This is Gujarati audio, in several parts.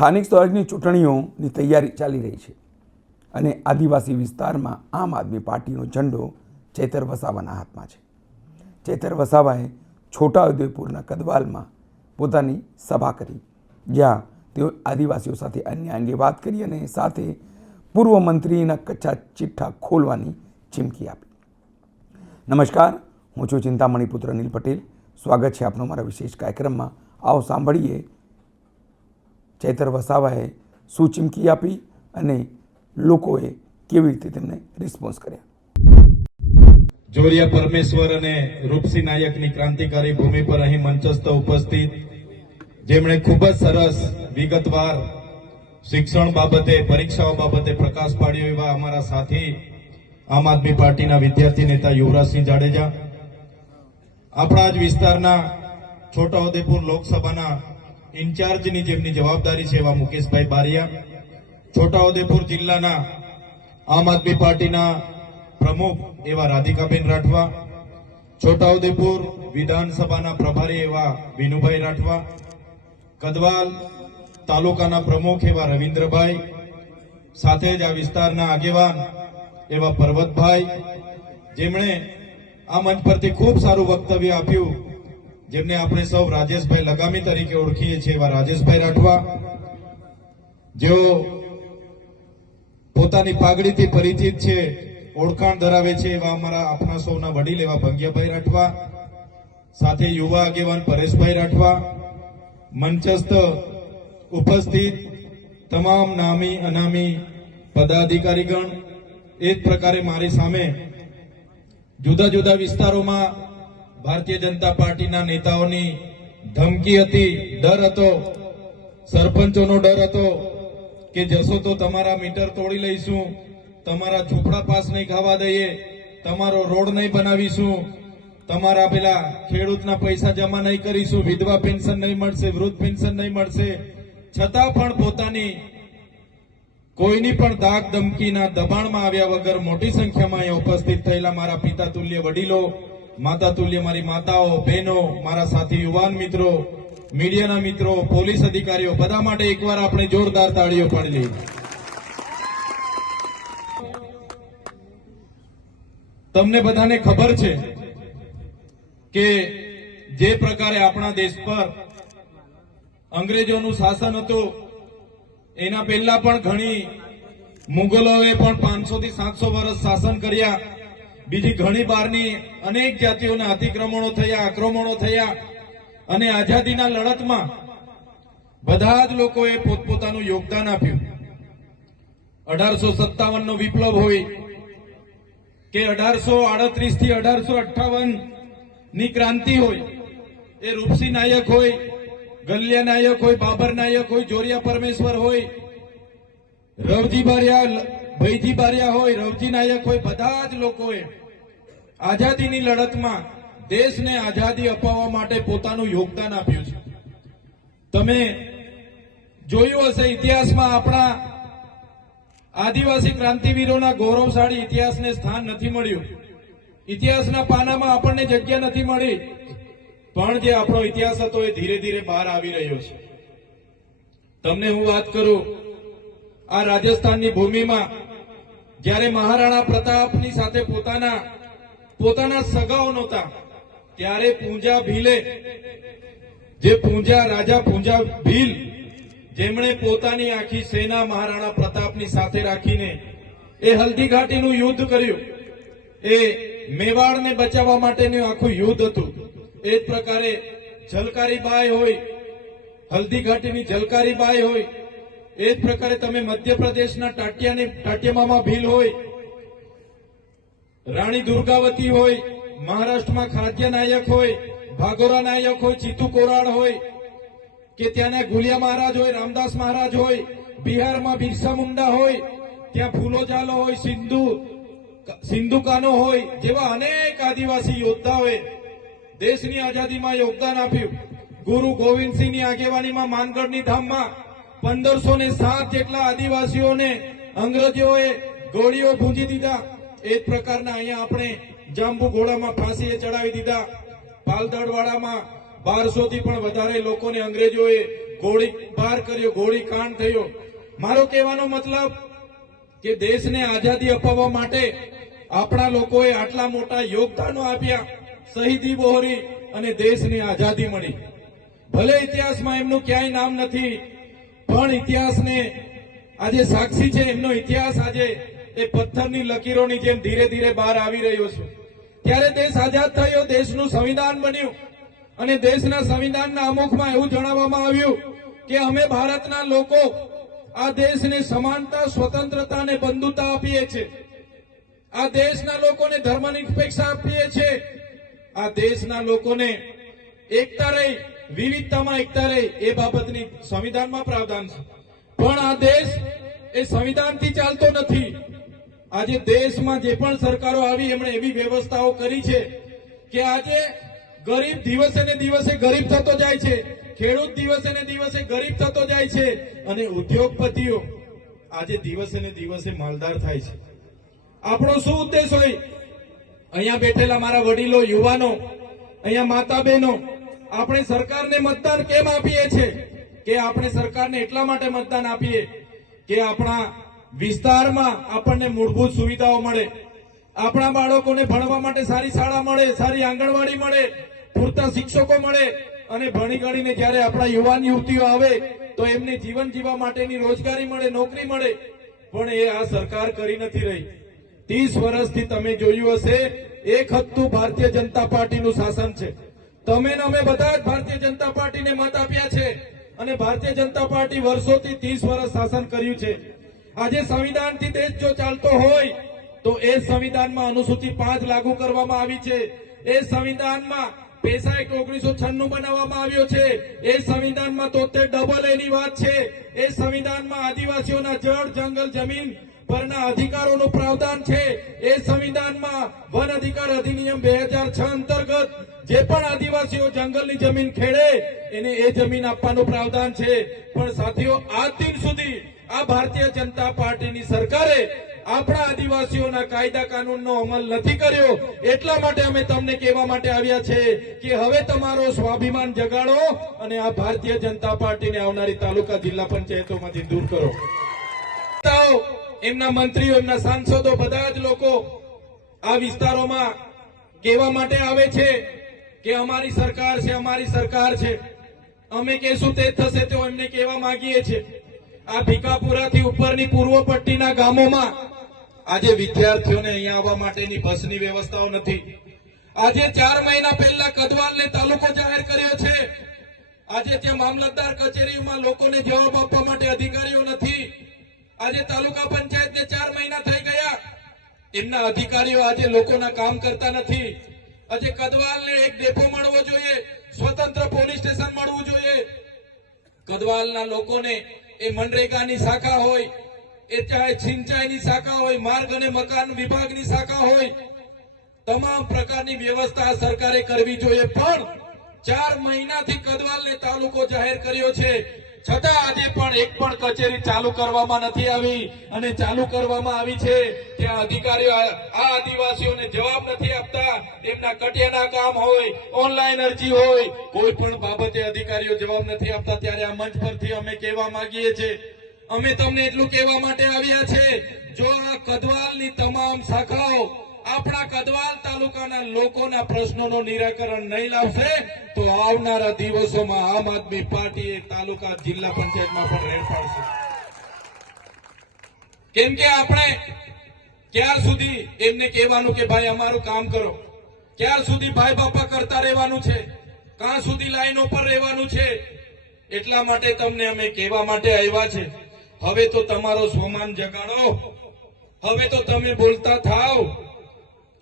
સ્થાનિક સ્વરાજની ચૂંટણીઓની તૈયારી ચાલી રહી છે અને આદિવાસી વિસ્તારમાં આમ આદમી પાર્ટીનો ઝંડો ચેતર વસાવાના હાથમાં છે. ચેતર વસાવાએ છોટાઉદેપુરના કદવાલમાં પોતાની સભા કરી, જ્યાં તેઓ આદિવાસીઓ સાથે અન્ય અંગે વાત કરી અને સાથે પૂર્વ મંત્રીના કચ્છા ચિઠ્ઠા ખોલવાની ચીમકી આપી. નમસ્કાર, હું છું ચિંતામણી પુત્ર અનિલ પટેલ. સ્વાગત છે આપનો મારા વિશેષ કાર્યક્રમમાં. આવો સાંભળીએ ચેતર વસાવાએ શું ચીમકી આપી અને લોકોએ કેવી રીતે તેમને રિસ્પોન્સ કર્યા. જોરિયા પરમેશ્વર અને રૂપસિંહ નાયકની ક્રાંતિકારી ભૂમિ પર અહીં મંચસ્થ ઉપસ્થિત, જેમણે ખૂબ જ સરસ વિગતવાર શિક્ષણ બાબતે, પરીક્ષાઓ બાબતે પ્રકાશ પાડ્યો એવા અમારા સાથી આમ આદમી પાર્ટીના વિદ્યાર્થી નેતા યુવરાજસિંહ જાડેજા, આપણા જ વિસ્તારના છોટાઉદેપુર લોકસભાના ઇન્ચાર્જની જેમની જવાબદારી છે એવા મુકેશભાઈ બારિયા, છોટાઉદેપુર જિલ્લાના આમ આદમી પાર્ટીના પ્રમુખ એવા રાધિકાબેન રાઠવા, છોટાઉદેપુર વિધાનસભાના પ્રભારી એવા વિનુભાઈ રાઠવા, કદવાલ તાલુકાના પ્રમુખ એવા રવિન્દ્રભાઈ, સાથે જ આ વિસ્તારના આગેવાન એવા પર્વતભાઈ, જેમણે આ મંચ પરથી ખૂબ સારું વક્તવ્ય આપ્યું, જેમને આપણે સૌ રાજેશભાઈ લગામી તરીકે ઓળખીએ છીએ એવા રાજેશભાઈ રાઠવા, જેઓ પોતાની પાઘડીથી પરિચિત છે, ઓળખાણ ધરાવે છે એવા અમારા આપણા સૌના વડીલ એવા ભંગિયાભાઈ રાઠવા, સાથે યુવા આગેવાન પરેશભાઈ રાઠવા, મંચસ્થ ઉપસ્થિત તમામ નામી અનામી પદાધિકારીગણ, એ જ પ્રકારે મારી સામે જુદા જુદા વિસ્તારોમાં ભારતીય જનતા પાર્ટીના નેતાઓની ધમકી હતી, ડર હતો, સરપંચોનો ડર હતો કે જશો તો તમારા મીટર તોડી લઈશું, તમારા ઝૂંપડા પાસ નહીં ખાવા દઈએ, તમારો રોડ નહીં બનાવીશું, તમારા પેલા ખેડૂતના પૈસા જમા નહીં કરીશું, વિધવા પેન્શન નહીં મળશે, વૃદ્ધ પેન્શન નહીં મળશે. છતાં પણ પોતાની કોઈની પણ દાગ ધમકીના દબાણમાં આવ્યા વગર મોટી સંખ્યામાં અહીંયા ઉપસ્થિત થયેલા મારા પિતા તુલ્ય વડીલો, માતા તુલ્ય મારી માતાઓ, બહેનો, મારા સાથી યુવાન મિત્રો, મીડિયાના મિત્રો, પોલીસ અધિકારીઓ, બધા માટે એકવાર આપણે જોરદાર તાળીઓ પાડી લઈએ. તમને બધાને ખબર છે કે જે પ્રકારે આપણા દેશ પર અંગ્રેજોનું શાસન હતું, એના પહેલા પણ ઘણી મુગલોએ પણ 500 થી 700 વર્ષ શાસન કર્યા. બીજી ઘણી બહારની અનેક જાતિઓના અતિક્રમણો થયા, આક્રમણો થયા અને આઝાદીના લડતમાં બધા જ લોકોએ પોતપોતાનું યોગદાન આપ્યું. 1857 નો વિપ્લવ હોય કે 1838 થી 1858 ની ક્રાંતિ હોય, એ રૂપસિંહ નાયક હોય, ગલ્યા નાયક હોય, બાબર નાયક હોય, જોરિયા પરમેશ્વર હોય, રવજી બારિયા, ભૈજી બારિયા હોય, રવજી નાયક હોય, બધા જ લોકોએ આઝાદીની લડતમાં દેશને આઝાદી અપાવવા માટે પોતાનું યોગદાન આપ્યું છે. તમે જોયું હશે ઇતિહાસમાં આપણા આદિવાસી ક્રાંતિવીરોના ગૌરવશાળી ઇતિહાસને સ્થાન નથી મળ્યું. ઇતિહાસના પાનામાં આપણને જગ્યા નથી મળી, પણ જે આપણો ઇતિહાસ હતો એ ધીરે ધીરે બહાર આવી રહ્યો છે. તમને હું વાત કરું, આ રાજસ્થાનની ભૂમિમાં જ્યારે મહારાણા પ્રતાપની સાથે પોતાના સગાઓ નહોતા, ત્યારે પૂંજા ભીલે, જે રાજા પૂંજા ભીલ, જેમણે પોતાની આખી સેના મહારાણા પ્રતાપની સાથે રાખીને એ હલ્દી ઘાટીનું યુદ્ધ કર્યું. એ મેવાડને બચાવવા માટેનું આખું યુદ્ધ હતું. એ જ પ્રકારે ઝલકારીબાઈ હોય, હલ્દી ઘાટીની ઝલકારીબાઈ હોય, એ જ પ્રકારે તમે મધ્યપ્રદેશના ટાટિયામામા ભીલ હોય, રાણી દુર્ગાવતી હોય, મહારાષ્ટ્રમાં ખાદ્ય નાયક હોય, ભાગોરા નાયક હોય, ચીતુ કોરાડ હોય, કે ત્યાંના ગુલિયા મહારાજ હોય, રામદાસ મહારાજ હોય, બિહારમાં બિરસા મુંડા હોય, ત્યાં ફૂલો જાલો હોય, સિંધુ કાનો હોય, જેવા અનેક આદિવાસી યોદ્ધાઓએ દેશની આઝાદીમાં યોગદાન આપ્યું. ગુરુ ગોવિંદસિંહની આગેવાનીમાં માનગઢની ધામમાં 1507 જેટલા આદિવાસીઓને અંગ્રેજોએ ગોળીઓ ભૂંજી દીધા. એ જ પ્રકારના અહીંયા આપણે જાંબુ ઘોડામાં ફાંસીએ ચડાવી દીધા. પાલદડવાડામાં 1200 થી પણ વધારે લોકોને અંગ્રેજોએ ગોળીબાર કર્યો, ગોળીકાંડ થયો. મારો કહેવાનો મતલબ કે દેશને આઝાદી અપાવવા માટે આપણા લોકોએ આટલા મોટા યોગદાનો આપ્યા, શહીદી વહોરી અને દેશની આઝાદી મળી. ભલે ઇતિહાસમાં એમનું ક્યાંય નામ નથી, પણ ઇતિહાસને આજે સાક્ષી છે. એમનો ઇતિહાસ આજે એ પથ્થરની લકીરોની જેમ ધીરે ધીરે બહાર આવી રહ્યો છે. ત્યારે દેશ આઝાદ થયો, દેશનું સંવિધાન બન્યું અને દેશના સંવિધાનના આમુખમાં એવું જણાવવામાં આવ્યું કે અમે ભારતના લોકો આ દેશને સમાનતા, સ્વતંત્રતા અને બંધુતા આપીએ છીએ. આ દેશના લોકોને ધર્મનિરપેક્ષતા આપીએ છીએ. આ દેશના લોકોને એકતા રહી, વિવિધતામાં એકતા રહી, એ બાબતની સંવિધાનમાં પ્રાવધાન છે. પણ આ દેશ એ સંવિધાનથી ચાલતો નથી. આજે દેશમાં જે પણ સરકારો આવી એમણે એવી વ્યવસ્થાઓ કરી છે કે આજે ગરીબ દિવસે ને દિવસે ગરીબ થતો જાય છે, ખેડૂત દિવસે ને દિવસે ગરીબ થતો જાય છે અને ઉદ્યોગપતિઓ આજે દિવસે ને દિવસે માલદાર થાય છે. આપણો શું ઉદ્દેશ હોય? અહીંયા બેઠેલા મારા વડીલો, યુવાનો, અહીંયા માતા બહેનો, આપણે સરકારને મતદાન કેમ આપીએ છીએ? કે આપણે સરકારને એટલા માટે મતદાન આપીએ કે આપણા વિસ્તારમાં આપણને મૂળભૂત સુવિધાઓ મળે, આપણા બાળકોને ભણવા માટે સારી શાળા મળે, સારી આંગણવાડી મળે, પૂરતા શિક્ષકો મળે અને ભણી ગણીને જ્યારે આપણા યુવાન યુવતીઓ આવે તો એમને જીવન જીવવા માટેની રોજગારી મળે, નોકરી મળે. પણ એ આ સરકાર કરી નથી રહી. 30 વર્ષથી તમે જોયું હશે એક હતું ભારતીય જનતા પાર્ટીનું શાસન છે. તમે ને અમે બધા જ ભારતીય જનતા પાર્ટીને મત આપ્યા છે અને ભારતીય જનતા પાર્ટી વર્ષોથી 30 વર્ષ શાસન કર્યું છે. આજે સંવિધાનથી દેશ જો ચાલતો હોય તો એ સંવિધાનમાં અનુસૂચિ 5 લાગુ કરવામાં આવી છે. એ સંવિધાનમાં પેસા એક્ટ 1996 બનાવવામાં આવ્યો છે. એ સંવિધાનમાં 73 એની વાત છે. એ સંવિધાનમાં આદિવાસીઓના જળ, જંગલ, જમીન પરના અધિકારોનું પ્રાવધાન છે. એ સંવિધાનમાં વન અધિકાર અધિનિયમ 2006 અંતર્ગત જે પણ આદિવાસીઓ જંગલની જમીન ખેડે એને એ જમીન આપવાનું પ્રાવધાન છે. પણ સાથીઓ, આજ દિન સુધી આ ભારતીય જનતા પાર્ટીની સરકારે આપણા આદિવાસીઓના કાયદા કાનૂનનો અમલ નથી કર્યો. એટલા માટે અમે તમને કહેવા માટે આવ્યા છે કે હવે તમારો સ્વાભિમાન જગાડો અને આ ભારતીય જનતા પાર્ટીને આવનારી તાલુકા જિલ્લા પંચાયતોમાંથી દૂર કરો. એમના મંત્રીઓ, એમના સાંસદો, બધા જ લોકો આ વિસ્તારોમાં કહેવા માટે આવે છે કે અમારી સરકાર છે, અમારી સરકાર છે. અમે કહેશું તે થશે તો એમને કહેવા માંગીએ છીએ. આ ભીખાપુરાથી ઉપરની પૂર્વ પટ્ટીના ગામોમાં આજે વિદ્યાર્થીઓને અહીંયા આવવા માટેની બસની વ્યવસ્થાઓ નથી. આજે 4 મહિના પહેલા કદવાલને તાલુકો જાહેર કર્યો છે. આજે ત્યાં મામલતદાર કચેરીમાં લોકોને જવાબ આપવા માટે અધિકારીઓ નથી. આજે તાલુકા પંચાયતને 4 મહિના થઈ ગયા, એમના અધિકારીઓ આજે લોકોના કામ કરતા નથી. આજે કદવાલને એક ડેપો મળવો જોઈએ, સ્વતંત્ર પોલીસ સ્ટેશન મળવું જોઈએ. કદવાલના લોકોને એ મનરેગાની શાખા હોય, એ ચાહે સિંચાઈની શાખા હોય, માર્ગ અને મકાન વિભાગની શાખા હોય, તમામ પ્રકારની વ્યવસ્થા સરકારે કરવી જોઈએ. પણ 4 મહિનાથી કદવાલને તાલુકો જાહેર કર્યો છે, છતાં આજે પણ એક પણ કચેરી ચાલુ કરવામાં નથી આવી. અને ચાલુ કરવામાં આવી છે ત્યાં અધિકારીઓ આ આદિવાસીઓને જવાબ નથી આપતા. એમના કટિયાના કામ હોય, ઓનલાઈન અરજી હોય, કોઈ પણ બાબતે અધિકારીઓ જવાબ નથી આપતા. ત્યારે આ મંચ પરથી અમે કહેવા માંગીએ છીએ, અમે તમને એટલું કહેવા માટે આવ્યા છે, જો આ કદવાલની તમામ શાખાઓ આપણા કદવાલ તાલુકાના લોકોના પ્રશ્નોનું નિરાકરણ નહીં લાવશે તો આવનારા દિવસોમાં આમ આદમી પાર્ટી એ તાલુકા જિલ્લા પંચાયતમાં પણ રેડ પાડશે. કેમ કે આપણે ક્યાર સુધી એમને કહેવાનું કે ભાઈ અમારું કામ કરો? ક્યાર સુધી ભાઈ બાપા કરતા રહેવાનું છે? ક્યાં સુધી લાઈનો પર રહેવાનું છે? એટલા માટે તમને અમે કહેવા માટે આવ્યા છે, હવે તો તમારો સ્વમાન જગાડો, હવે તો તમે બોલતા થાવ.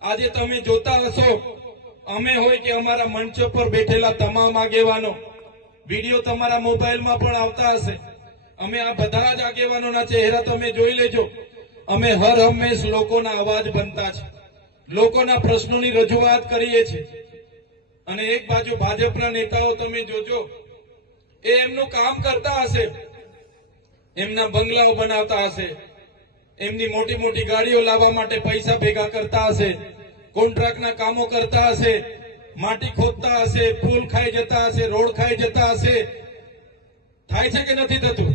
આજે તમે જોતા હશો, અમે હોય કે અમારા મંચ પર બેઠેલા તમામ આગેવાનો, વિડીયો તમારા મોબાઈલમાં પણ આવતા હશે. અમે આ બધા જ આગેવાનોના ચહેરા તમે જોઈ લેજો. અમે હર હંમેશ લોકોના અવાજ બનતા છે, લોકોના પ્રશ્નોની રજૂઆત કરીએ છીએ. અને એક બાજુ ભાજપના નેતાઓ તમે જોજો, એ એમનું કામ કરતા હશે, એમના બંગલાઓ બનાવતા હશે, એમની મોટી મોટી ગાડીઓ લાવવા માટે પૈસા ભેગા કરતા હશે, કોન્ટ્રાક્ટના કામો કરતા હશે, માટી ખોદતા હશે, પુલ ખાઈ જતા હશે, રોડ ખાઈ જતા હશે. થાય છે કે નથી થતું?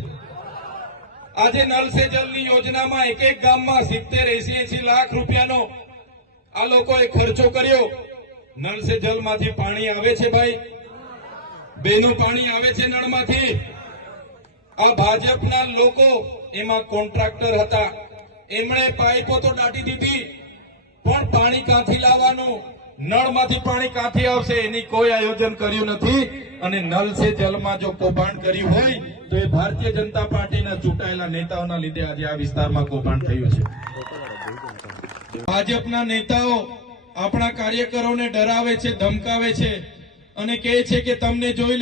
આજે નલ સે જલની યોજનામાં એક એક ગામમાં 70-80 લાખ રૂપિયાનો આ લોકોએ ખર્ચો કર્યો. નલ સે જલમાંથી પાણી આવે છે ભાઈ? બેનું પાણી આવે છે નળમાંથી? આ ભાજપના લોકો એમાં કોન્ટ્રાક્ટર હતા, એમણે પાઇપો તો દાટી દીધી, પણ પાણી ક્યાંથી લાવવાનું, નળમાંથી પાણી ક્યાંથી આવશે એની કોઈ આયોજન કર્યું નથી. અને નલ સે જલમાં જો કૌભાંડ કર્યું હોય તો એ ભારતીય જનતા પાર્ટીના ચૂંટાયેલા નેતાઓના લીધે આજે આ વિસ્તારમાં કૌભાંડ થયું છે. ભાજપના નેતાઓ આપણા કાર્યકરોને ડરાવે છે, ધમકાવે છે અને કહે છે કે તમને જોઈ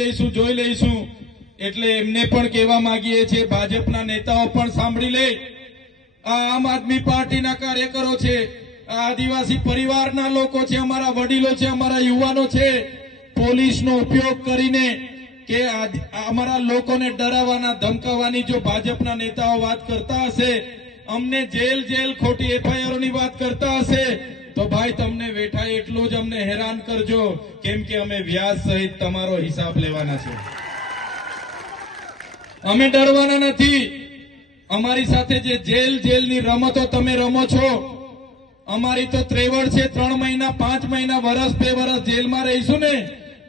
લઈશું. એટલે એમને પણ કહેવા માંગીએ છીએ, ભાજપના નેતાઓ પણ સાંભળી લે. આ આમ આદમી પાર્ટીના કાર્યકરો છે, આ આદિવાસી પરિવારના લોકો છે, અમારા વડીલો છે, અમારા યુવાનો છે. પોલીસનો ઉપયોગ કરીને કે અમારા લોકોને ડરાવવાના, ધમકાવવાની જો ભાજપના નેતાઓ વાત કરતા હશે, અમને જેલ ખોટી એફઆઈઆરની વાત કરતા હશે, તો ભાઈ તમને વેઠાય એટલું જ અમને હેરાન કરજો, કેમ કે અમે વ્યાજ સહિત તમારો હિસાબ લેવાના છે. અમે ડરવાના નથી. અમારી સાથે જે જેલની રમતો તમે રમો છો, અમારી તો ત્રેવડ છે. 3 મહિના, 5 મહિના, વર્ષ, 2 વર્ષ જેલમાં રહીશું ને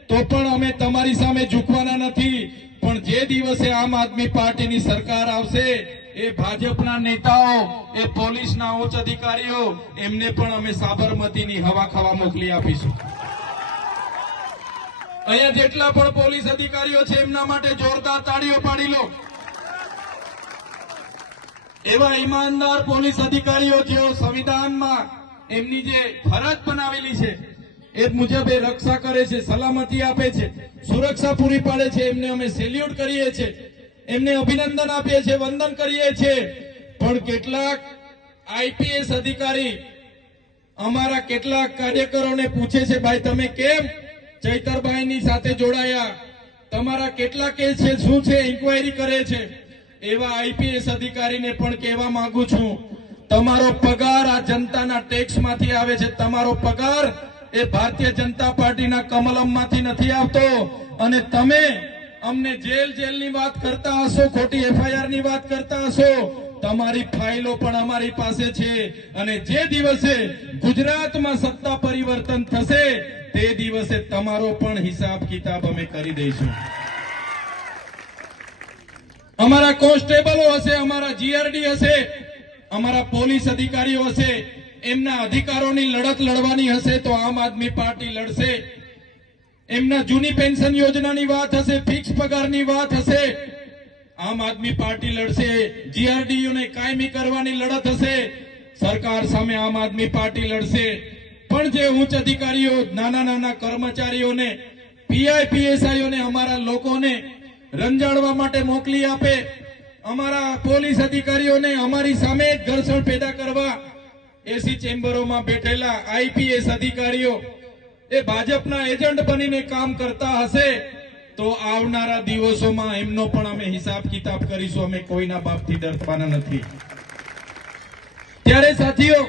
તો પણ અમે તમારી સામે ઝૂકવાના નથી. પણ જે દિવસે આમ આદમી પાર્ટીની સરકાર આવશે, એ ભાજપના નેતાઓ, એ પોલીસના ઉચ્ચ અધિકારીઓ, એમને પણ અમે સાબરમતીની હવા ખાવા મોકલી આપીશું. અહીંયા જેટલા પણ પોલીસ અધિકારીઓ છે એમના માટે જોરદાર તાળીઓ પાડી લો. એવા ઈમાનદાર પોલીસ અધિકારીઓ જેઓ સંવિધાનમાં એમની જે ફરજ બનાવેલી છે એ મુજબ એ રક્ષા કરે છે, સલામતી આપે છે, સુરક્ષા પૂરી પાડે છે. એમને અમે સેલ્યુટ કરીએ છીએ, એમને અભિનંદન આપીએ છીએ, વંદન કરીએ છીએ. પણ કેટલાક આઈપીએસ અધિકારી અમારા કેટલાક કાર્યકરોને પૂછે છે, ભાઈ તમે કેમ ચૈતરભાઈની સાથે જોડાયા, તમારા કેટલા કેસ છે, શું છે, ઇન્કવાયરી કરે છે. એવા આઈપીએસ અધિકારીને પણ કહેવા માંગુ છું, તમારો પગાર આ જનતાના ટેક્સમાંથી આવે છે. તમારો પગાર એ ભારતીય જનતા પાર્ટીના કમલમમાંથી નથી આવતો. અને તમે અમને જેલની વાત કરતા હશો, ખોટી એફઆઈઆરની વાત કરતા હશો, તમારી ફાઇલો પણ અમારી પાસે છે. અને જે દિવસે ગુજરાતમાં સત્તા પરિવર્તન થશે તે દિવસે તમારો પણ હિસાબ કિતાબ અમે કરી દઈશું. અમારા કોન્સ્ટેબલો હશે, અમારા જીઆરડી હશે, અમારા પોલીસ અધિકારીઓ હશે, એમના અધિકારોની લડત લડવાની હશે તો આમ આદમી પાર્ટી લડશે. એમના જૂની પેન્શન યોજનાની વાત હશે, ફિક્સ પગારની વાત હશે, આમ આદમી પાર્ટી લડશે. જીઆરડીઓને કાયમી કરવાની લડત હશે, સરકાર સામે આમ આદમી પાર્ટી લડશે. પણ જે ઉચ્ચ અધિકારીઓ, નાના કર્મચારીઓને, પીઆઈ પીએસઆઈઓને, અમારા લોકોને રંજાડવા માટે મોકલી આપે, અમારા પોલીસ અધિકારીઓને અમારી સામે ઘર્ષણ પેદા કરવા એસી ચેમ્બરોમાં બેઠેલા આઈપીએસ અધિકારીઓ એ ભાજપના એજન્ટ બનીને કામ કરતા હશે તો આવનારા દિવસોમાં એમનો પણ અમે હિસાબ કિતાબ કરીશું. અમે કોઈના બાપથી ડરવાના નથી. ત્યારે સાથીઓ,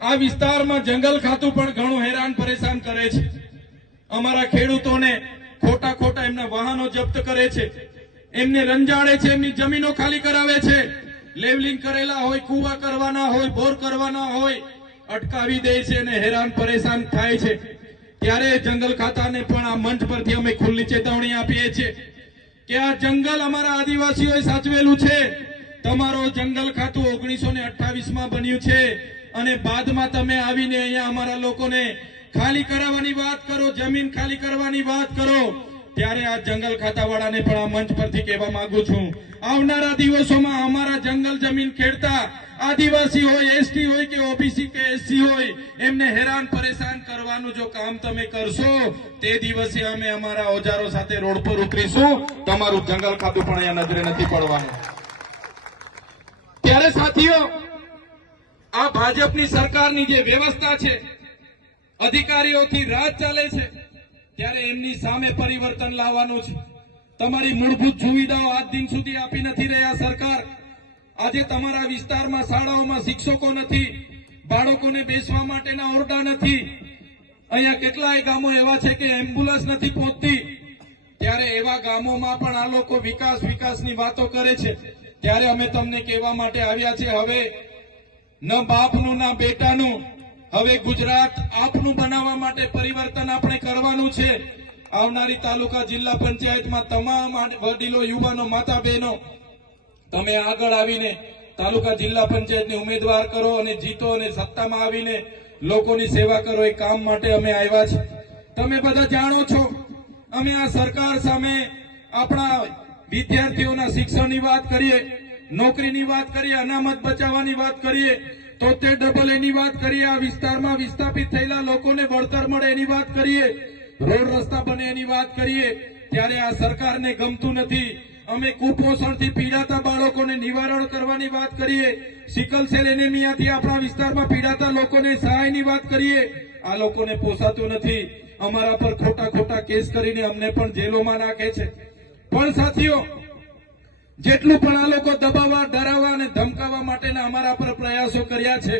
આ વિસ્તારમાં જંગલ ખાતું પણ ઘણું હેરાન પરેશાન કરે છે. અમારા ખેડૂતોને ખોટા એમના વાહનો જપ્ત કરે છે, એમને રંજાડે છે, એમની જમીનો ખાલી કરાવે છે. લેવલિંગ કરેલા હોય, કુવા કરવાના હોય, બોર કરવાના હોય, અટકાવી દે છે અને હેરાન પરેશાન થાય છે. ત્યારે જંગલ ખાતાને પણ આ મંચ પરથી અમે ખુલ્લી ચેતવણી આપીએ છીએ કે આ જંગલ અમારા આદિવાસીઓએ સાચવેલું છે. તમારો જંગલ ખાતું 1928માં બન્યું છે અને બાદમાં તમે આવીને અહીંયા અમારા લોકોને ખાલી કરાવવાની વાત કરો, જમીન ખાલી કરવાની વાત કરો. ત્યારે આ જંગલ ખાતાવાળાને પણ આ મંચ પરથી કહેવા માંગુ છું, આવનારા દિવસોમાં અમારા જંગલ જમીન ખેડતા આદિવાસી હોય, એસટી હોય કે ઓબીસી કે એસસી હોય, એમને હેરાન પરેશાન કરવાનું જો કામ તમે કરશો તે દિવસે અમે અમારા ઓજારો સાથે રોડ પર ઉતરીશું. તમારું જંગલ ખાતું પણ અહીંયા નજરે નથી પડવાનું. ત્યારે સાથીઓ, આ ભાજપની સરકારની જે વ્યવસ્થા છે, અધિકારીઓથી રાજ ચાલે છે, ત્યારે એમની સામે પરિવર્તન લાવવાનું છે. તમારી મૂળભૂત સુવિધાઓ આજ દિન સુધી આપી નથી રહ્યા સરકાર. આજે તમારા વિસ્તારમાં શાળાઓમાં શિક્ષકો નથી, બાળકોને બેસવા માટેના ઓરડા નથી. અહીંયા કેટલાય ગામો એવા છે કે એમ્બ્યુલન્સ નથી પહોંચતી. ત્યારે એવા ગામોમાં પણ આ લોકો વિકાસની વાતો કરે છે. ત્યારે અમે તમને કહેવા માટે આવ્યા છે, હવે ન બાપનું ના બેટાનું, હવે ગુજરાત આપનું બનાવવા માટે પરિવર્તન આપણે કરવાનું છે. આવનારી તાલુકા જિલ્લા પંચાયતમાં તમામ વડીલો, યુવાનો, માતા બહેનો, તમે આગળ આવીને તાલુકા જિલ્લા પંચાયતની ઉમેદવાર કરો અને જીતો અને સત્તામાં આવીને લોકોની સેવા કરો. એ કામ માટે અમે આવ્યા છે. તમે બધા જાણો છો, અમે આ સરકાર સામે આપણા વિદ્યાર્થીઓના શિક્ષણની વાત કરીએ, નોકરીની વાત કરીએ, અનામત બચાવવાની વાત કરીએ, 73AA ની વાત કરીએ, આ વિસ્તારમાં વિસ્થાપિત થયેલા લોકોને વળતર મળે એની વાત કરીએ, રોડ રસ્તા બને એની વાત કરીએ, ત્યારે આ સરકારને ગમતું નથી. અમે કુપોષણથી પીડાતા બાળકોને નિવારણ કરવાની વાત કરીએ, સિકલ સેલ એનેમિયાથી આપણા વિસ્તારમાં પીડાતા લોકોને સહાયની વાત કરીએ. આ લોકોને પોસાતું નથી. અમારા પર ખોટા કેસ કરીને અમને પણ જેલોમાં નાખે છે. પણ સાથીઓ, જેટલું પણ આ લોકો દબાવવા, ડરાવવા અને ધમકાવવા માટેના અમારા પર પ્રયાસો કર્યા છે,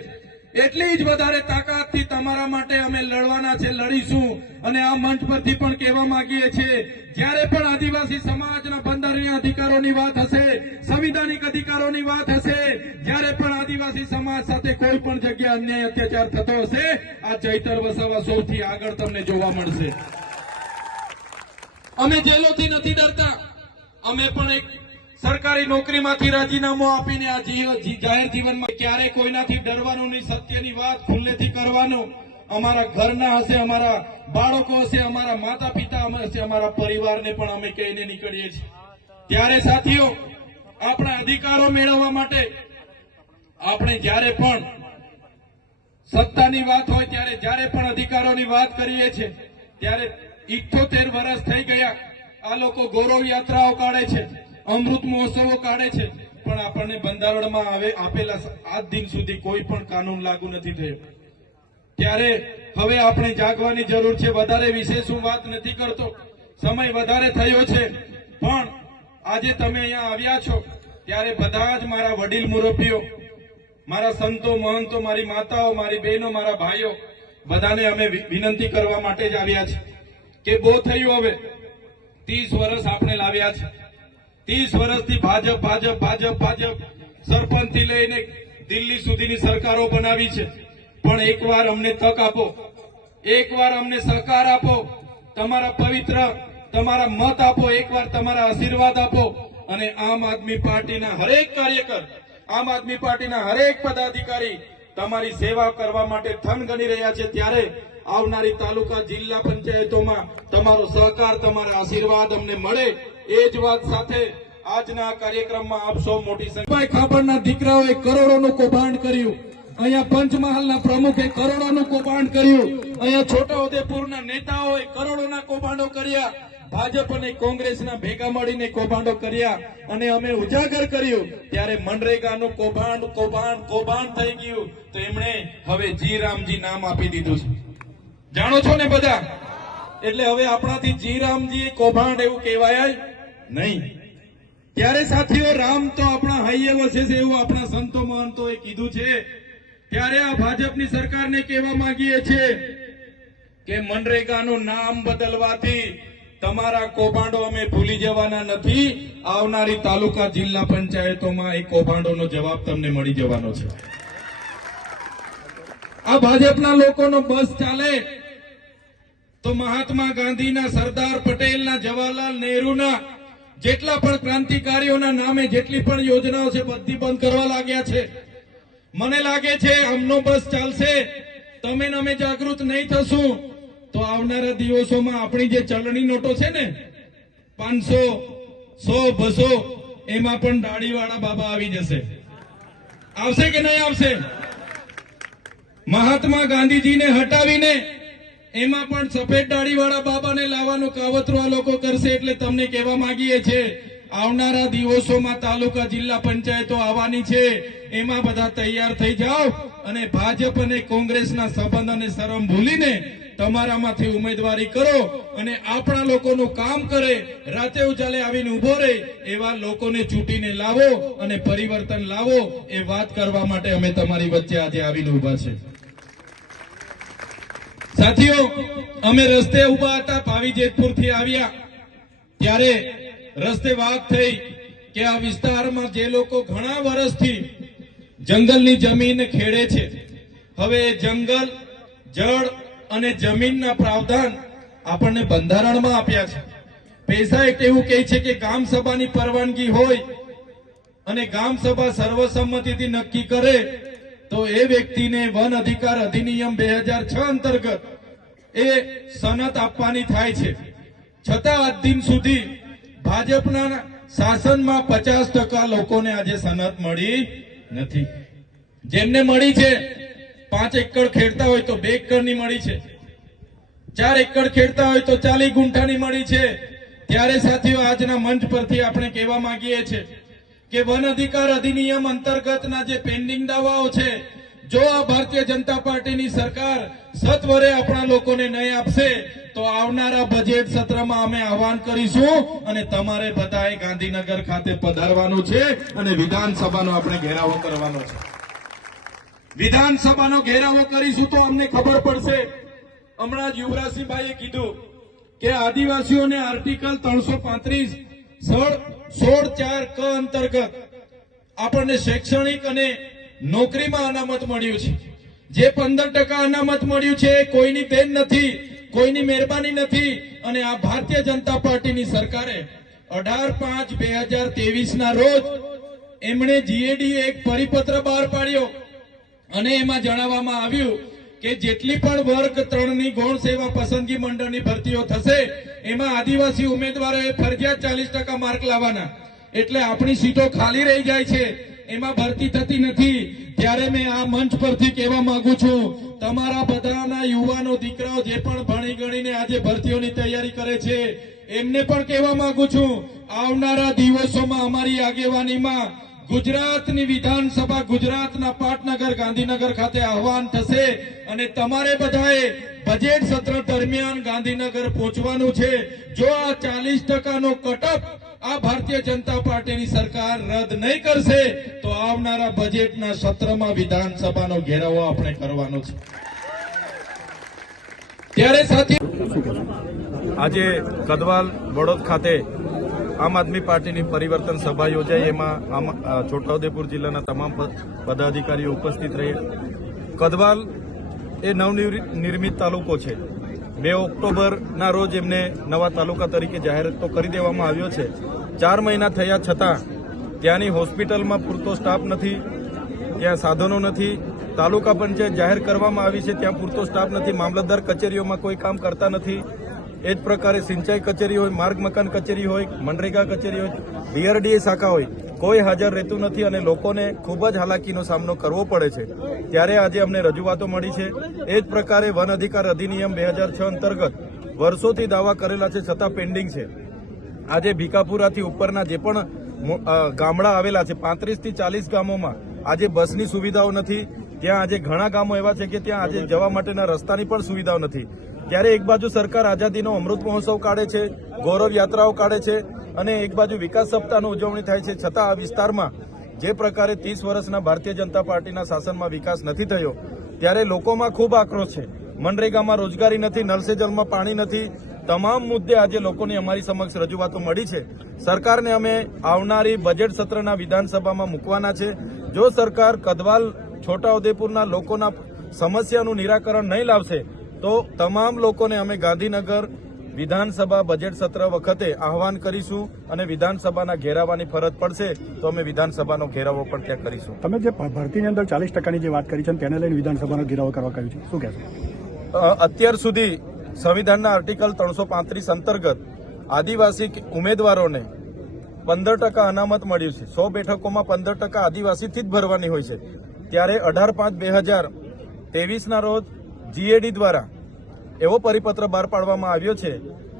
એટલી જ વધારે તાકાતથી તમારા માટે અમે લડવાના છે, લડીશું. અને આ મંચ પરથી પણ કહેવા માંગીએ છીએ, જ્યારે પણ આદિવાસી સમાજના બંધારણીય અધિકારોની વાત હશે, સંવિધાનિક અધિકારોની વાત હશે, જ્યારે પણ આદિવાસી સમાજ સાથે કોઈ પણ જગ્યા અન્યાય અત્યાચાર થતો હશે, આ ચૈતર વસાવા સૌથી આગળ તમને જોવા મળશે. અમે જેલોથી નથી ડરતા. અમે પણ એક સરકારી નોકરીમાંથી રાજીનામું આપીને આ જાહેર જીવનમાં ક્યારે કોઈનાથી ડરવાનું નહીં, સત્યની વાત ખુલ્લેથી કરવાનું. અમારા ઘરના હશે, અમારા બાળકો હશે, અમારા માતા પિતા હશે, અમારા પરિવારને પણ અમે કહીને નીકળીએ છીએ. ત્યારે સાથીઓ, આપણા અધિકારો મેળવવા માટે આપણે જ્યારે પણ સત્તાની વાત હોય ત્યારે જ્યારે પણ અધિકારોની વાત કરીએ છીએ, ત્યારે 78 વર્ષ થઈ ગયા. આ લોકો ગૌરવ યાત્રાઓ કાઢે છે, અમૃત મહોત્સવો કાઢે છે, પણ આપણને બંધારણમાં આપેલા આજ દિન સુધી કોઈ પણ કાનૂન લાગુ નથી થયો. ત્યારે હવે આપણે જાગવાની જરૂર છે. વધારે વિશેષ હું વાત નથી કરતો, સમય વધારે થયો છે. પણ આજે તમે અહીંયા આવ્યા છો ત્યારે બધા જ મારા વડીલ મુરબ્બીઓ, મારા સંતો, મહંતો, મારી માતાઓ, મારી બહેનો, મારા ભાઈઓ, બધાને અમે વિનંતી કરવા માટે જ આવ્યા છે કે બહુ થયું. હવે 30 વર્ષ આપણે લાવ્યા છે. 30 વર્ષથી ભાજપ સરપંચથી લઈને દિલ્હી સુધીની સરકારો બનાવી છે. પણ એકવાર અમને તક આપો, એકવાર અમને સહકાર આપો, તમારા પવિત્ર તમારા મત આપો, એકવાર તમારા આશીર્વાદ આપો. અને આમ આદમી પાર્ટીના હરેક કાર્યકર, આમ આદમી પાર્ટીના હરેક પદાધિકારી તમારી સેવા કરવા માટે થન ગણી રહ્યા છે. ત્યારે આવનારી તાલુકા જિલ્લા પંચાયતોમાં તમારો સહકાર, તમારા આશીર્વાદ અમને મળે, એ જ વાત સાથે આજના કાર્યક્રમમાં આપ સૌ મોટી સંખ્યામાં ખાબડના દીકરાઓએ કરોડોનું કૌભાંડ કર્યું. અહીંયા પંચમહાલના પ્રમુખે કરોડોનું કૌભાંડ કર્યું. અહીંયા છોટાઉદેપુરના નેતાઓએ કરોડોના કૌભાંડો કર્યા. ભાજપ અને કોંગ્રેસના ભેગા મળીને કૌભાંડો કર્યા અને અમે ઉજાગર કર્યું. ત્યારે મનરેગાનું કૌભાંડ થઈ ગયું. તો એમણે હવે જી રામજી નામ આપી દીધું છે. જાણો છો ને બધા? એટલે હવે આપણાથી જી રામજી કૌભાંડ એવું કહેવાય નહીં. ત્યારે સાથીઓ, રામ તો આપણા હૈયે વસે છે એવું આપણા સંતો મહંતોએ કીધું છે. ત્યારે આ ભાજપની સરકારને કહેવા માંગીએ છીએ કે મનરેગાનું નામ બદલવાથી તમારા કૌભાંડો અમે ભૂલી જવાના નથી. આવનારી તાલુકા જિલ્લા પંચાયતોમાં એ કૌભાંડોનો જવાબ તમને મળી જવાનો છે. આ ભાજપના લોકોનો બસ ચાલે તો મહાત્મા ગાંધીના, સરદાર પટેલના, જવાહરલાલ નહેરુના જેટલા પણ ક્રાંતિકારીઓના નામે જેટલી પણ યોજનાઓ છે બધી બંધ કરવા લાગ્યા છે. મને લાગે છે આમનો બસ ચાલશે, તમે ને અમે જાગૃત નહીં થશું તો આવનારા દિવસોમાં આપણી જે ચલણી નોટો છે ને 500, 100, 200, એમાં પણ દાઢીવાળા બાબા આવી જશે. આવશે કે નહીં આવશે? મહાત્મા ગાંધીજીને હટાવીને એમાં પણ સફેદ દાઢીવાળા બાબાને લાવવાનું કાવતરું આ લોકો કરશે. એટલે તમને કહેવા માંગીએ છીએ, આવનારા દિવસોમાં તાલુકા જિલ્લા પંચાયતો આવવાની છે, એમાં બધા તૈયાર થઈ જાઓ અને ભાજપ અને કોંગ્રેસના સંબંધ અને શરમ ભૂલીને તમારામાંથી ઉમેદવારી કરો અને આપણા લોકોનું કામ કરે, રાતે ઉજાલે આવીને ઉભો રહે એવા લોકોને ચૂંટીને લાવો અને પરિવર્તન લાવો. એ વાત કરવા માટે અમે તમારી વચ્ચે આજે આવીને ઉભા છે. સાથીઓ, અમે રસ્તે ઉભા હતા, પાવી જેતપુરથી આવ્યા ત્યારે રસ્તે વાત થઈ કે આ વિસ્તારમાં જે લોકો ઘણા વર્ષથી જંગલની જમીન ખેડે છે, હવે જંગલ, જળ અને જમીનના પ્રાવધાન આપણને બંધારણમાં આપ્યા છે. પૈસા એક્ટ એવું કહે છે કે ગામ સભાની પરવાનગી હોય અને ગામ સભા સર્વસંમતિથી નક્કી કરે તો એ વ્યક્તિને વન અધિકાર અધિનિયમ 2006 અંતર્ગત એ સનદ આપવાની થાય છે. છતાં આજ દિન સુધી ભાજપના શાસનમાં 50% લોકોને આજે સનદ મળી નથી. જેમને મળી છે 5 એકર ખેડતા હોય તો 2 એકરની મળી છે, 4 એકર ખેડતા હોય તો 40 ગુંઠાની મળી છે. ત્યારે સાથીઓ, આજના મંચ પરથી આપણે કહેવા માંગીએ છીએ કે વન અધિકાર અધિનિયમ અંતર્ગતના જે પેન્ડિંગ દાવાઓ છે, જો આ ભારતીય જનતા પાર્ટીની સરકાર સત્વરે આપણા લોકોને નહીં આપશે તો આવનારા બજેટ સત્રમાં અમે આહવાન કરીશું અને તમારે બધાએ ગાંધીનગર ખાતે પધારવાનું છે અને વિધાનસભાનો આપણે ઘેરાવો કરવાનો છે. વિધાનસભાનો ઘેરાવો કરીશું તો અમને ખબર પડશે. હમણાં જ યુવરાજસિંહભાઈએ કીધું કે આદિવાસીઓને આર્ટિકલ 335 16(4) ક અંતર્ગત આપણને શૈક્ષણિક અને નોકરીમાં અનામત મળ્યું છે. જે 15% અનામત મળ્યું છે એ કોઈની દેન નથી, કોઈની મહેરબાની નથી. અને આ ભારતીય જનતા પાર્ટીની સરકારે 18/5/2023 ના રોજ એમણે જીએડી એક પરિપત્ર બહાર પાડ્યો અને એમાં જણાવવામાં આવ્યું કે જેટલી પણ વર્ગ 3 ની ગૌણ સેવા પસંદગી મંડળની ભરતીઓ થશે એમાં આદિવાસી ઉમેદવારોએ ફરજિયાત 40% માર્ક લાવવાના. એટલે આપણી સીટો ખાલી રહી જાય છે, એમાં ભરતી થતી નથી. ત્યારે મેં આ મંચ પરથી કહેવા માંગુ છું, તમારા બધાના યુવાનો દીકરાઓ જે પણ ભણી ગણીને આજે ભરતીઓની તૈયારી કરે છે એમને પણ કહેવા માંગુ છું, આવનારા દિવસોમાં અમારી આગેવાનીમાં ગુજરાતની વિધાનસભા ગુજરાતના પાટનગર ગાંધીનગર ખાતે આહવાન થશે અને તમારે બધાએ બજેટ સત્ર દરમિયાન ગાંધીનગર પહોંચવાનું છે. જો આ 40%નો કટઅપ આ ભારતીય જનતા પાર્ટીની સરકાર રદ નહીં કરશે તો આવનારા બજેટના સત્રમાં વિધાનસભાનો ઘેરાવો આપણે કરવાનો છે. ત્યારે સાથી આજે કદવાલ વડોદ ખાતે આમ આદમી પાર્ટીની પરિવર્તન સભા યોજાઈ. એમાં છોટાઉદેપુર જિલ્લાના તમામ પદાધિકારીઓ ઉપસ્થિત રહ્યા. કદવાલ એ નવનિર્મિત તાલુકો છે. 2 ઓક્ટોબરના રોજ એમને નવા તાલુકા તરીકે જાહેર તો કરી દેવામાં આવ્યો છે. 4 મહિના થયા છતાં ત્યાંની હોસ્પિટલમાં પૂરતો સ્ટાફ નથી, ત્યાં સાધનો નથી. તાલુકા પંચાયત જાહેર કરવામાં આવી છે, ત્યાં પૂરતો સ્ટાફ નથી. મામલતદાર કચેરીઓમાં કોઈ કામ કરતા નથી. એ જ પ્રકારે સિંચાઈ કચેરી હોય, માર્ગ મકાન કચેરી હોય, મનરેગા કચેરી હોય, ડીઆરડીએ શાખા હોય, કોઈ હાજર રહેતું નથી અને લોકોને ખૂબ જ હાલાકીનો સામનો કરવો પડે છે. ત્યારે આજે અમને રજૂઆતો મળી છે. એ જ પ્રકારે વન અધિકાર અધિનિયમ 2006 અંતર્ગત વર્ષોથી દાવા કરેલા છે છતાં પેન્ડિંગ છે. આજે ભીકાપુરાથી ઉપરના જે પણ ગામડા આવેલા છે, 35 થી 40 ગામોમાં આજે બસની સુવિધાઓ નથી. ત્યાં આજે ઘણા ગામો એવા છે કે ત્યાં આજે જવા માટેના રસ્તાની પણ સુવિધાઓ નથી. ત્યારે એક બાજુ સરકાર આઝાદીનો અમૃત મહોત્સવ કાઢે છે, ગૌરવ યાત્રાઓ કાઢે છે અને એક બાજુ વિકાસ સપ્તાહની ઉજવણી થાય છે, છતાં આ વિસ્તારમાં જે પ્રકારે 30 વર્ષના ભારતીય જનતા પાર્ટીના શાસનમાં વિકાસ નથી થયો ત્યારે લોકોમાં ખૂબ આક્રોશ છે. મનરેગામાં રોજગારી નથી, નળ સે જલમાં પાણી નથી. તમામ મુદ્દે આજે લોકોની અમારી સમક્ષ રજૂઆતો મળી છે. સરકારને અમે આવનારી બજેટ સત્રના વિધાનસભામાં મૂકવાના છે. જો સરકાર કદવાલ છોટાઉદેપુરના લોકોના સમસ્યાનું નિરાકરણ નહીં લાવશે તો તમામ લોકોને અમે ગાંધીનગર વિધાનસભા બજેટ સત્ર વખતે આહવાન કરીશું અને વિધાનસભાના ઘેરાવાની ફરજ પડશે તો અમે વિધાનસભાનો ઘેરાવો પણ ત્યાં કરીશું. તમે જે ભરતીની અંદર 40%ની જે વાત કરી છે તેને લઈને વિધાનસભાનો ઘેરાવો કરવા કહ્યું છે, શું કહેશો? અત્યાર સુધી સંવિધાનના આર્ટિકલ 335 અંતર્ગત આદિવાસી ઉમેદવારોને 15% અનામત મળ્યું છે. 100 બેઠકોમાં 15% આદિવાસીથી જ ભરવાની હોય છે. ત્યારે 18/5/2023ના રોજ જીએડી દ્વારા એવો પરિપત્ર બહાર પાડવામાં આવ્યો છે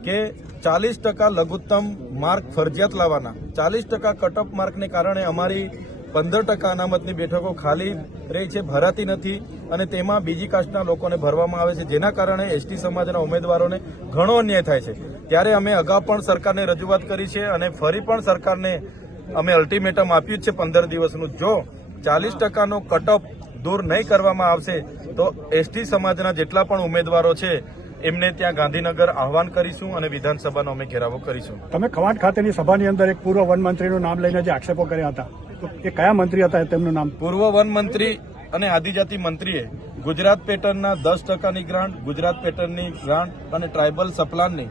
કે 40% લઘુત્તમ માર્ક ફરજિયાત લાવવાના. 40% કટઅપ માર્કને કારણે અમારી 15% અનામતની બેઠકો ખાલી રહી છે, ભરાતી નથી અને તેમાં બીજી કાસ્ટના લોકોને ભરવામાં આવે છે, જેના કારણે એસટી સમાજના ઉમેદવારોને ઘણો અન્યાય થાય છે. ત્યારે અમે અગાઉ પણ સરકારને રજૂઆત કરી છે અને ફરી પણ સરકારને અમે અલ્ટિમેટમ આપ્યું છે 15 દિવસનું. જો 40%નો કટઅપ દૂર નહીં કરવામાં આવશે તો એસટી સમાજના જેટલા પણ ઉમેદવારો છે એમને ત્યાં ગાંધીનગર આહવાન કરીશું અને વિધાનસભાનો અમે ઘેરાવો કરીશું. તમે ખવાડ ખાતેની સભાની અંદર એક પૂર્વ વન મંત્રીનું નામ લઈને જે આક્ષેપો કર્યા હતા, તો એ કયા મંત્રી હતા તેમનું નામ? પૂર્વ વન મંત્રી અને આદિજાતિ મંત્રીએ ગુજરાત પેટર્નના 10%ની ગ્રાન્ટ, ગુજરાત પેટર્નની ગ્રાન્ટ અને ટ્રાયબલ સપ્લાનની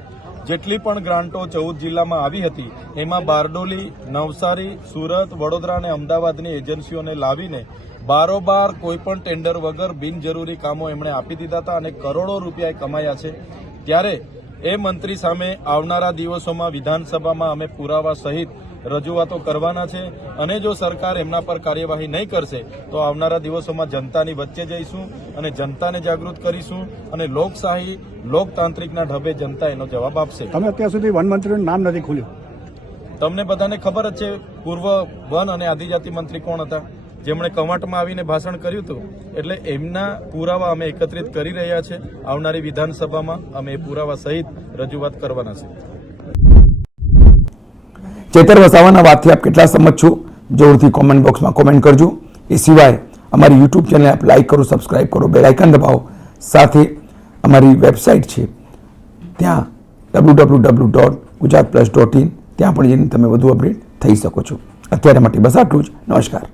જેટલી પણ ગ્રાન્ટો 14 જિલ્લામાં આવી હતી એમાં બારડોલી, નવસારી, સુરત, વડોદરા અને અમદાવાદની એજન્સીઓને લાવીને બારોબાર કોઈપણ ટેન્ડર વગર બિનજરૂરી કામો એમણે આપી દીધા હતા અને કરોડો રૂપિયા કમાયા છે. ત્યારે એ મંત્રી સામે આવનારા દિવસોમાં વિધાનસભામાં અમે પુરાવા સહિત રજૂઆતો કરવાના છે અને જો સરકાર એમના પર કાર્યવાહી નહીં કરશે તો આવનારા દિવસોમાં જનતાની વચ્ચે જઈશું અને જનતાને જાગૃત કરીશું અને લોકશાહી લોકતાંત્રિકના ઢબે જનતા એનો જવાબ આપશે. તમે અત્યાર સુધી વન મંત્રીનું નામ નથી ખોલ્યું. તમને બધાને ખબર જ છે પૂર્વ વન અને આદિજાતિ મંત્રી કોણ હતા, જેમણે કવાંટમાં આવીને ભાષણ કર્યું હતું. એટલે એમના પુરાવા અમે એકત્રિત કરી રહ્યા છે. આવનારી વિધાનસભામાં અમે એ પુરાવા સહિત રજૂઆત કરવાના છે. ચેતર વસાવાના વાતથી આપ કેટલા સમજ છો જરૂરથી કોમેન્ટ બોક્સમાં કોમેન્ટ કરજો. એ સિવાય અમારી યુટ્યુબ ચેનલ આપ લાઈક કરો, સબસ્ક્રાઇબ કરો, બેલ આઇકન દબાવો. સાથે અમારી વેબસાઇટ છે ત્યાં www.gujaratplus.in ત્યાં પણ જઈને તમે વધુ અપડેટ થઈ શકો છો. અત્યારે માટે બસ આટલું જ. નમસ્કાર.